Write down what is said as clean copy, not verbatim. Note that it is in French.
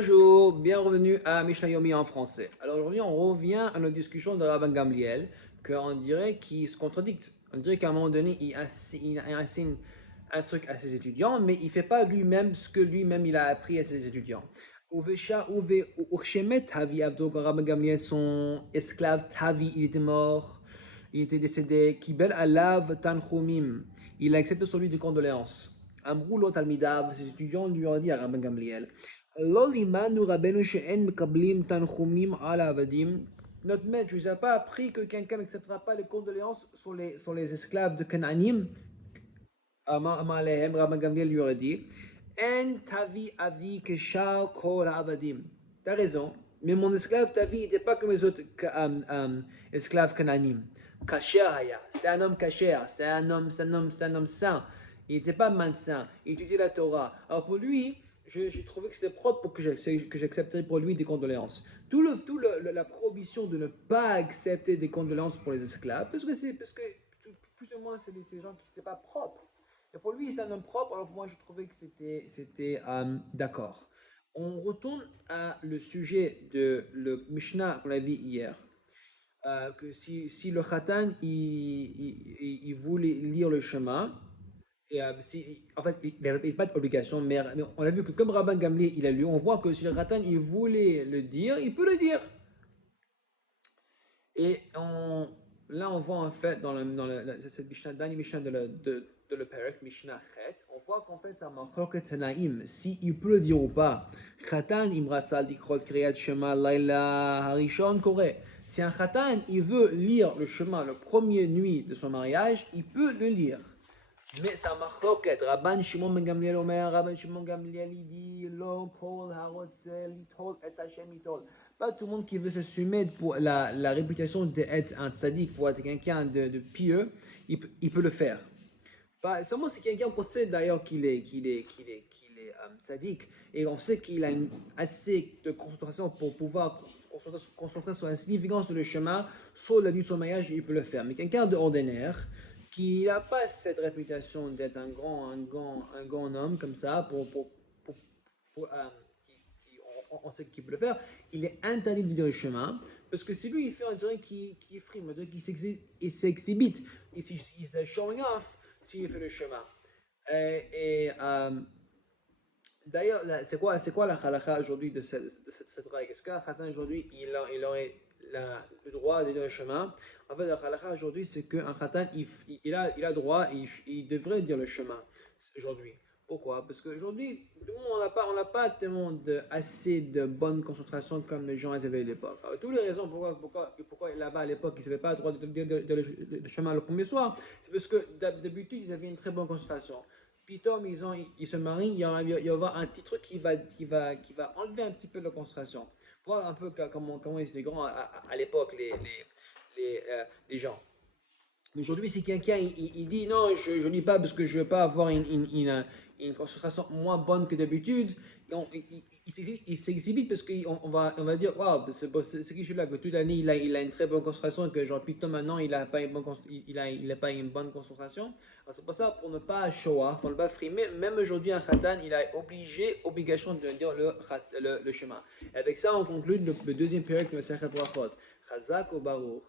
Bonjour, bienvenue à Mishnah Yomi en français. Alors aujourd'hui, on revient à nos discussions de Rabban Gamliel, qu'on dirait qu'il se contredicte. On dirait qu'à un moment donné, il enseigne un truc à ses étudiants, mais il ne fait pas lui-même ce que lui-même il a appris à ses étudiants. Uvesha uve urshemet Tavi Avdo, quand Rabban Gamliel, son esclave Tavi, il était mort, il était décédé. Kibel alav tanchumim, il a accepté sur lui des condoléances. Amrou lo talmidav, ses étudiants lui ont dit à Rabban Gamliel. Notre maître, tu nous as pas appris que quelqu'un n'acceptera pas les condoléances sur les esclaves de Canaanim. Rabban Gamliel lui aurait dit En tavi avi keshar kol avadim. T'as raison, mais mon esclave Tavi n'était pas comme les autres esclaves Canaanim. Kasher haya, c'était un homme kasher, c'était un homme saint. Il n'était pas malsain, il étudiait la Torah. Alors pour lui, j'ai trouvé que c'était propre pour que j'accepterais pour lui des condoléances. La prohibition de ne pas accepter des condoléances pour les esclaves, parce que plus ou moins c'est des gens qui n'étaient pas propres. Et pour lui, c'est un homme propre, alors pour moi, je trouvais que c'était d'accord. On retourne à le sujet de le Mishnah qu'on a vu hier. Que si le Khatan il voulait lire le chemin, et en fait, il n'avait pas d'obligation, mais on a vu que comme Rabban Gamliel il a lu, on voit que si le Khatan il voulait le dire, il peut le dire. Et là, on voit en fait cette Mishnah, dernier Mishnah de le Perek, Mishnah Chet, on voit qu'en fait, ça marque Tanaïm, si il peut le dire ou pas. Khatan imrasal dikrot kriyat shema laila harishon kore. Si un Khatan, il veut lire le chemin le premier nuit de son mariage, il peut le lire. Mais ça marque Rabban Shimon ben Gamliel Omer, Rabban Shimon Gamliel il dit, Lo kol harotzel itol et Hashem itol. Pas tout le monde qui veut se soumettre pour la réputation d'être un tzaddik, pour être quelqu'un de pieux, il peut le faire. Pas, seulement si quelqu'un possède d'ailleurs qu'il est tzaddik, et on sait qu'il a assez de concentration pour pouvoir concentrer sur la significance de le chemin, sur la nuit de son mariage, il peut le faire. Mais quelqu'un d'ordinaire, qui n'a pas cette réputation d'être un grand homme comme ça, on sait qu'il peut le faire, il est interdit de dire le chemin, parce que si lui il fait, on dirait qu'il frime, on dirait qu'il s'exhibite, il est showing off s'il fait le chemin. D'ailleurs, c'est quoi la halakha aujourd'hui de cette règle? Est-ce qu'un khatan aujourd'hui il aurait le droit de dire le chemin? En fait, la halakha aujourd'hui c'est qu'un khatan il a droit, il devrait dire le chemin aujourd'hui. Pourquoi? Parce qu'aujourd'hui, on n'a pas tellement assez de bonne concentration comme les gens avaient à l'époque. Alors, toutes les raisons pourquoi là-bas à l'époque ils n'avaient pas le droit de dire le chemin le premier soir, c'est parce que d'habitude ils avaient une très bonne concentration. Pitom, ils se marient, il va y avoir un petit truc qui va enlever un petit peu de la concentration. Voir un peu comment ils étaient grands à l'époque, les gens. Aujourd'hui, si quelqu'un il dit non, je ne lis pas parce que je ne veux pas avoir une concentration moins bonne que d'habitude, il s'exhibite parce qu'on va dire waouh, c'est qui celui-là que toute l'année il a une très bonne concentration et que genre Python maintenant il n'a pas, pas une bonne concentration. C'est pour ça, pour ne pas show off, pour ne pas frimer, même aujourd'hui un khatan il a obligation de dire le chemin. Et avec ça, on conclut le deuxième période de Masechet Brachot. Chazak ou Baruch.